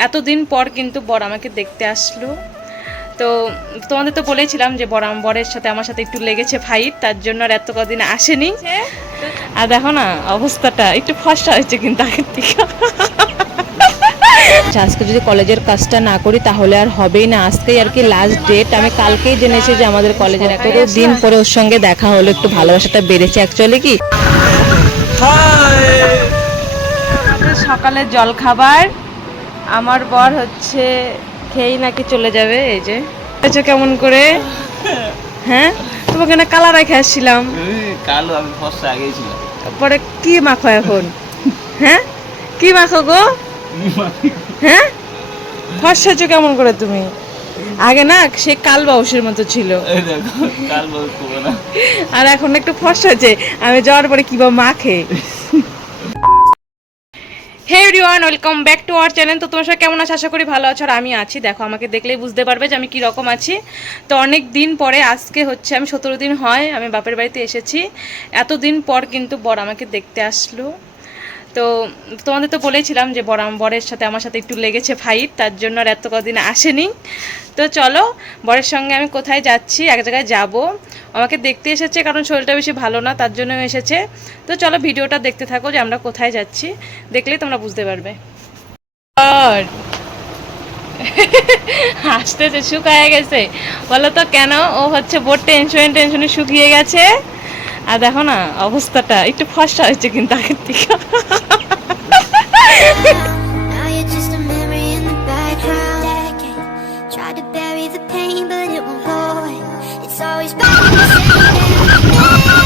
এতদিন পর কিন্তু বর আমাকে দেখতে আসলো। তো তোমাদের তো বলেছিলাম যে বর আম- বরের সাথে আমার সাথে একটু লেগেছে ফাইট তার জন্য আর এত কদিন আসেনি। আর দেখো না অবস্থাটা একটু ফসা হয়েছে কিন্তু আগের থেকে। আচ্ছা, আজকে যদি কলেজের কাজটা না করি তাহলে আর হবেই না। আজকেই আর কি লাস্ট ডেট আমি কালকেই জেনেছি যে আমাদের কলেজের এত দিন পরে ওর সঙ্গে দেখা হলো একটু ভালোবাসাটা বেড়েছে অ্যাকচুয়ালি কি? আমাদের সকালের জল খাবার আমার বর হচ্ছে খেয়েই নাকি চলে যাবে এই যে। দেখছ কেমন করে? হ্যাঁ? তোমাকে না কালার রেখে আসছিলাম। কালো আমি ফসা আগেই ছিল তারপরে কি মাখো এখন? হ্যাঁ? কি মাখো গো? হ্যাঁ? ফর্সাছো কেমন করে তুমি? আগে না সে কাল বাউসের মতো ছিল। কাল আর এখন একটু ফর্সা হচ্ছে আমি যাওয়ার পরে কিবা মাখে? Hey everyone welcome back to our channel তো তোমার সবাই কেমন আছো? আশা করি ভালো আছো আর আমি আছি। দেখো, আমাকে দেখলেই বুঝতে পারবে যে আমি কীরকম আছি। তো অনেক দিন পরে, আজকে হচ্ছে আমি সতেরো দিন হয়, আমি বাপের বাড়িতে এসেছি। এত দিন পর কিন্তু বর আমাকে দেখতে আসলো। তো তোমাদের তো বলেছিলাম যে বর বরের সাথে আমার সাথে একটু লেগেছে ফাইট তার জন্য আর এত কদিন আসেনি। তো চলো, বরের সঙ্গে আমি কোথায় যাচ্ছি, এক জায়গায় যাব। আমাকে দেখতে এসেছে কারণ শরীরটা বেশি ভালো না, তার জন্য এসেছে। তো চলো ভিডিওটা দেখতে থাকো যে আমরা কোথায় যাচ্ছি। দেখলেই তোমরা বুঝতে পারবে। আর হাসতেছে শুকায় গেছে। বলো তো কেন? ও হচ্ছে বোর টেনশন টেনশনে শুকিয়ে গেছে। আর দেখো না, অবস্থাটা। একটু ফসা হয়েছে কিন্তু আগের থেকে।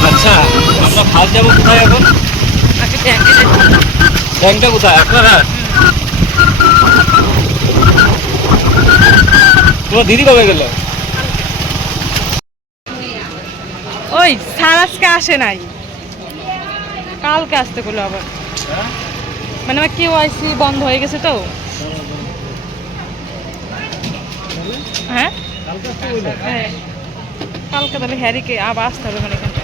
আচ্ছা আমরা ফার্স্ট যাব কোথায় এখন? আগে ব্যাংকটা কোথায়? আপনারা? তোমার দিদি কবে গেল? ওই স্যার আজকে আসে নাই। কালকে আসতে বলল আবার। মানে আমার কেওয়াইসি বন্ধ হয়ে গেছে তো। হ্যাঁ? হ্যাঁ। কালকে তাহলে হ্যারিকে আবার আসতে হবে মানে এখানটায় আর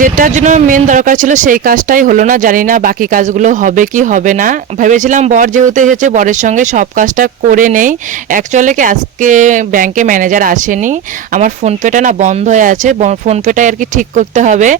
যেটার জন্য মেন দরকার ছিল সেই কাজটাই হলো না, জানি না বাকি কাজগুলো হবে কি হবে না। ভেবেছিলাম বর যেহেতু এসেছে, বরের সঙ্গে সব কাজটা করে নেই। অ্যাকচুয়ালি কি আজকে ব্যাংকে ম্যানেজার আসেনি। আমার ফোনপেটা না বন্ধ হয়ে আছে ফোনপেটাই আর কি ঠিক করতে হবে।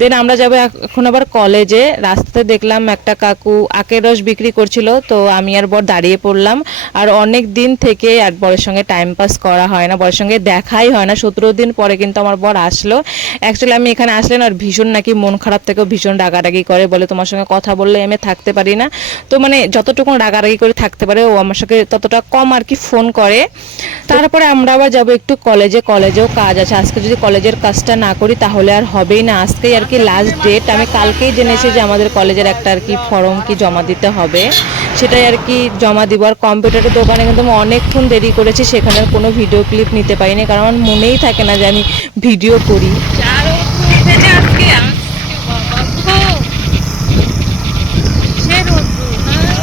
দেন আমরা যাব এখন আবার কলেজে রাস্তাতে দেখলাম একটা কাকু আখের রস বিক্রি করছিল, তো আমি আর বর দাঁড়িয়ে পড়লাম। আর অনেক দিন থেকে আর বরের সঙ্গে টাইম পাস করা হয় না, বরের সঙ্গে দেখাই হয় না। সতেরো দিন পরে কিন্তু আমার বর আসলো। অ্যাকচুয়ালি আমি এখানে আসলে না, আর ভীষণ নাকি মন খারাপ থেকেও ভীষণ রাগারাগি করে, বলে তোমার সঙ্গে কথা বললে আমি থাকতে পারি না। তো মানে যতটুকু রাগারাগি করে থাকতে পারে, ও আমার সঙ্গে ততটা কম আর কি ফোন করে। তারপরে আমরা আবার যাব একটু কলেজে কলেজেও কাজ আছে। আজকে যদি কলেজের কাজটা না করি, তাহলে আর হবেই না। আজকেই আর কি লাস্ট ডেট আমি কালকেই জেনেছি যে আমাদের কলেজের একটা আর কি ফর্ম কি জমা দিতে হবে। সেটাই আর কি জমা দিব। আর কম্পিউটারের দোকানে কিন্তু আমি অনেকক্ষণ দেরি করেছি, সেখানে কোনো ভিডিও ক্লিপ নিতে পারিনি। কারণ মনেই থাকে না যে আমি ভিডিও করি চারও উঠেছে আজকে আজকে বাবা গো। সে রোদ্দুর, হ্যাঁ।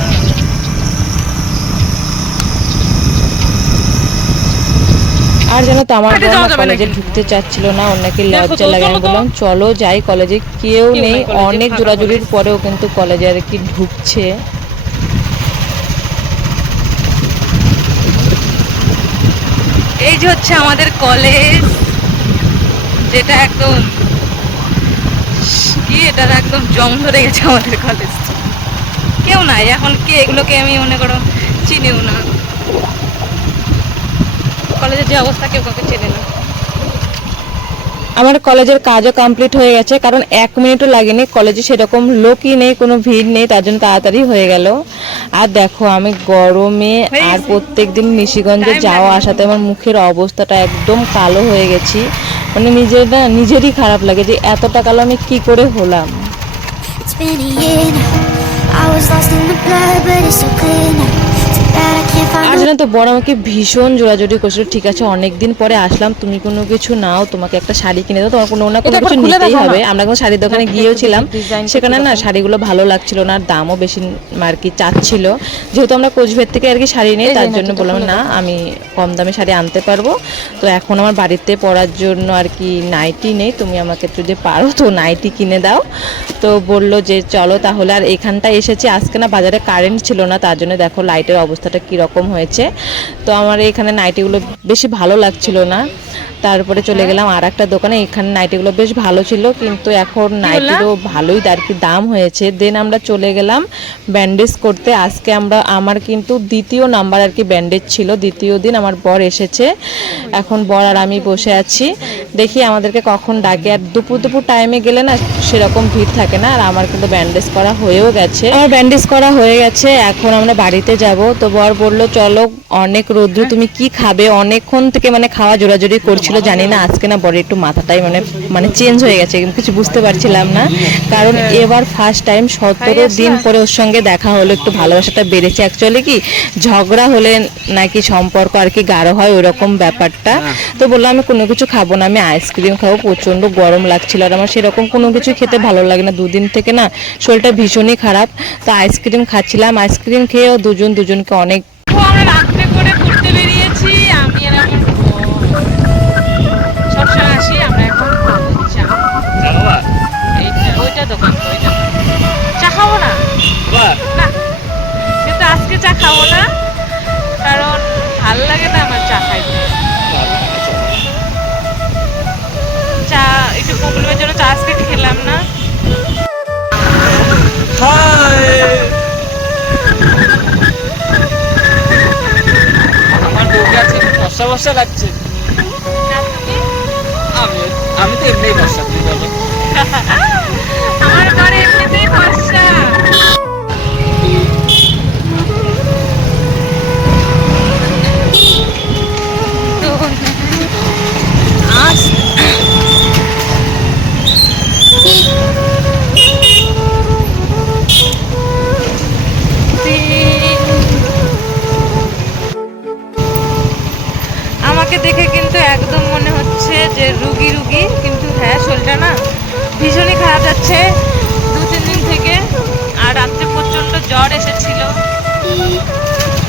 আর জানো তো আমার বোন কলেজে ঢুকতে চাচ্ছিল না ওর নাকি দেখো লজ্জা লাগে আমি বললাম চলো যাই কলেজে কেউ নেই অনেক জোরাজুরির পরেও কিন্তু কলেজে আর কি ঢুকছে। এই যে হচ্ছে আমাদের কলেজ যেটা একদম কি এটা একদম জং ধরে গেছে আমাদের কলেজ কেউ নাই এখন কে এগুলোকে আমি মনে করো চিনিও না। কলেজের যে অবস্থা কেউ কাউকে চেনে না আমার কলেজের কাজও কমপ্লিট হয়ে গেছে কারণ এক মিনিটও লাগেনি কলেজে সেরকম লোকই নেই কোনো ভিড় নেই তার জন্য তাড়াতাড়ি হয়ে গেল আর দেখো আমি গরমে আর। প্রত্যেক দিন নিশিগঞ্জে যাওয়া আসাতে আমার মুখের অবস্থাটা একদম কালো হয়ে গেছি মানে নিজের না নিজেরই খারাপ লাগে যে এতটা কালো আমি কি করে হলাম. I was lost in the blood, but it's so clear now. জানো তো বড় আমাকে ভীষণ জোরাজোরি করছিল। ঠিক আছে অনেক দিন পরে আসলাম তুমি কোনো কিছু নাও তোমাকে একটা শাড়ি কিনে দাও তোমার কোনো না কোনো কিছু নিতেই হবে। আমরা কোনো শাড়ির দোকানে গিয়েওছিলাম সেখানে না শাড়িগুলো ভালো লাগছিল না আর দামও বেশি আর কি চাচ্ছিল। যেহেতু আমরা কোচবিহার থেকে আর কি শাড়ি নিই তার জন্য বললাম না আমি কম দামে শাড়ি আনতে পারব। তো এখন আমার বাড়িতে পরার জন্য আর কি নাইটি নেই তুমি আমাকে যদি পারো তো নাইটি কিনে দাও। তো বলল যে চলো তাহলে আর এখানটায় এসেছি আজকে না বাজারে কারেন্ট ছিল না তার জন্য দেখো লাইটের অবস্থাটা কীরকম হয়েছে। তো আমার এখানে নাইটিগুলো বেশি ভালো লাগছিল না। তারপরে চলে গেলাম আর একটা দোকানে এখানে নাইটিগুলো বেশ ভালো ছিল কিন্তু এখন নাইটিরও ভালোই আর কি দাম হয়েছে। দেন আমরা চলে গেলাম ব্যান্ডেজ করতে। আজকে আমরা আমার কিন্তু দ্বিতীয় নাম্বার আর কি ব্যান্ডেজ ছিল দ্বিতীয় দিন আমার বর এসেছে। এখন বর আর আমি বসে আছি। দেখি আমাদেরকে কখন ডাকে। আর দুপুর দুপুর টাইমে গেলে না সেরকম ভিড় থাকে না। আর আমার কিন্তু ব্যান্ডেজ করা হয়েও গেছে। আমার ব্যান্ডেজ করা হয়ে গেছে। এখন আমরা বাড়িতে যাব। তো বর বলল চলো অনেক রৌদ্র তুমি কি খাবে? অনেকক্ষণ থেকে মানে খাওয়া জোরাজোরি করছিল জানি না আজকে না বড় একটু মাথাটাই মানে মানে চেঞ্জ হয়ে গেছে কিছু বুঝতে পারছিলাম না। কারণ এবার ফার্স্ট টাইম সতেরো দিন পরে ওর সঙ্গে দেখা হলো একটু ভালোবাসাটা বেড়েছে। অ্যাকচুয়ালি কি ঝগড়া হলে নাকি সম্পর্ক আর কি গাঢ় হয় ওরকম ব্যাপারটা। তো বললাম আমি কোনো কিছু খাব না আমি আইসক্রিম খাব প্রচণ্ড গরম লাগছিল আর আমার সেরকম কোনো কিছু খেতে ভালো লাগে না। দুদিন থেকে না শরীরটা ভীষণই খারাপ তো আইসক্রিম খাচ্ছিলাম। আইসক্রিম খেয়েও দুজন দুজনকে অনেক করে ঘুরতে বেরিয়েছি। আমি আমার এখন ওইটা দোকান চা খাব না? না, কিন্তু আজকে চা খাব না, কারণ ভালো লাগে আমার চা চা জন্য চা খেলাম না। বর্ষা লাগছে। আমি আমি তো এমনি বর্ষা তুই বলো। আমাকে দেখে কিন্তু একদম মনে হচ্ছে যে রুগী রুগী কিন্তু হ্যাঁ শরীরটা না ভীষণই খারাপ যাচ্ছে। দু তিন দিন থেকে আর রাত্রে প্রচণ্ড জ্বর এসেছিল।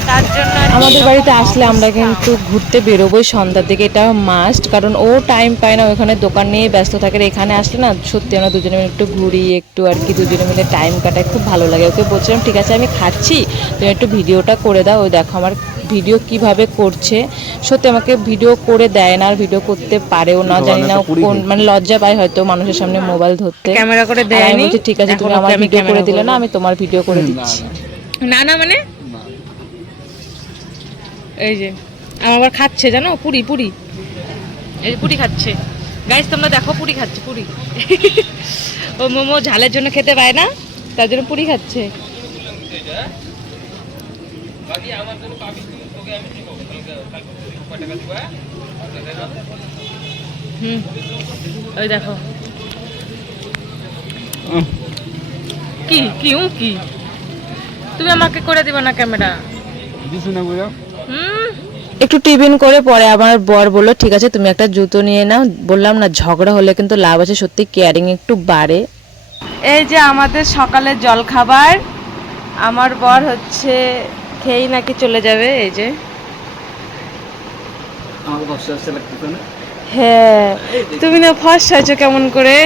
তার জন্য আমাদের বাড়িতে আসলে আমরা কিন্তু ঘুরতে বেরোবোই সন্ধ্যার দিকে এটা মাস্ট কারণ ও টাইম পায় না ওখানে দোকান নিয়ে ব্যস্ত থাকে। এখানে আসলে না সত্যি আমরা দুজনে মিলে একটু ঘুরি একটু আর কি দুজনে মিলে টাইম কাটায় খুব ভালো লাগে। ওকে বলছিলাম ঠিক আছে আমি খাচ্ছি তুমি একটু ভিডিওটা করে দাও ওই দেখো আমার ভিডিও কীভাবে করছে সত্যি আমাকে ভিডিও করে দেয় না আর ভিডিও করতে পারেও না জানি না কোন মানে লজ্জা পায় হয়তো মানুষের সামনে মোবাইল ধরতে। ক্যামেরা করে আর আমি বলছি, ঠিক আছে তুমি আমার ভিডিও করে দিলে না আমি তোমার ভিডিও করে দিচ্ছি। না না মানে? এই যে আমার আবার খাচ্ছে জানো? পুরি পুরি। এই যে পুরি খাচ্ছে। গাইস তোমরা দেখো পুরি খাচ্ছে পুরি। ও মোমো ঝালের জন্য খেতে পায় না তার জন্য পুরি খাচ্ছে। হুম। ওই দেখো। কি কি উ কি? তুমি আমাকে করে দিবা না ক্যামেরা? হুম। একটু টিফিন করে পরে আমার বর বলল ঠিক আছে তুমি একটা জুতো নিয়ে নাও। বললাম না ঝগড়া হলে কিন্তু লাভ আছে সত্যি কেয়ারিং একটু বাড়ে। এই যে আমাদের সকালের জল খাবার আমার বর হচ্ছে খেয়েই নাকি চলে যাবে এই যে। হ্যাঁ তুমি না হয়েছো কেমন করে?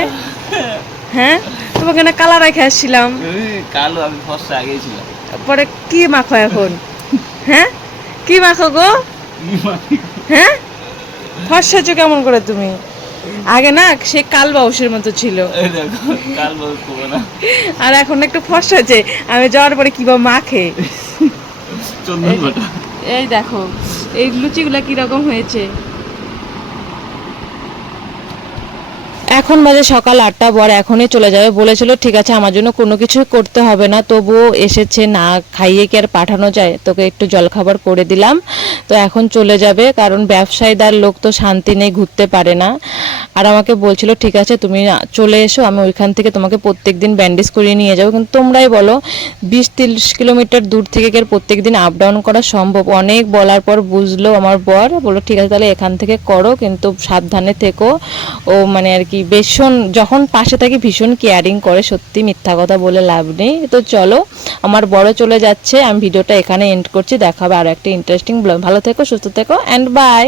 হ্যাঁ তোমাকে না কালার রেখে আসছিলাম। কালো আমি ফর্সা আগেই ছিলাম পরে কি মাখো এখন? হ্যাঁ কি মাখো গো? হ্যাঁ হয়েছো কেমন করে তুমি? আগে না সে কাল বাউসের মতো ছিল। কাল আর এখন একটু ফর্স হয়েছে আমি যাওয়ার পরে কিবা মাখে? চন্দন এই দেখো এই লুচিগুলো কীরকম হয়েছে? এখন বাজে সকাল আটটা, বর এখনই চলে যাবে। বলেছিল, ঠিক আছে, আমার জন্য কোনো কিছু করতে হবে না। তবুও এসেছে, না খাইয়ে কি আর পাঠানো যায়? তোকে একটু জলখাবার করে দিলাম। তো এখন চলে যাবে, কারণ ব্যবসায়ীদার লোক তো শান্তি নেই, ঘুরতে পারে না। আর আমাকে বলছিল, ঠিক আছে, তুমি চলে এসো, আমি ওইখান থেকে তোমাকে প্রত্যেক দিন ব্যান্ডেজ করিয়ে নিয়ে যাব। কিন্তু তোমরাই বলো, বিশ তিরিশ কিলোমিটার দূর থেকে কি আর প্রত্যেক দিন আপ ডাউন করা সম্ভব? অনেক বলার পর বুঝলো আমার বর, বলল, ঠিক আছে, তাহলে এখান থেকে করো, কিন্তু সাবধানে থেকো। ও মানে আর কি ভীষণ, যখন পাশে থাকি ভীষণ কেয়ারিং করে, সত্যি মিথ্যা কথা বলে লাভ নেই। তো চলো, আমার বড় চলে যাচ্ছে, আমি ভিডিওটা এখানে এন্ড করছি, দেখাবে আরও একটা ইন্টারেস্টিং ভালো থেকো, সুস্থ থেকো অ্যান্ড বাই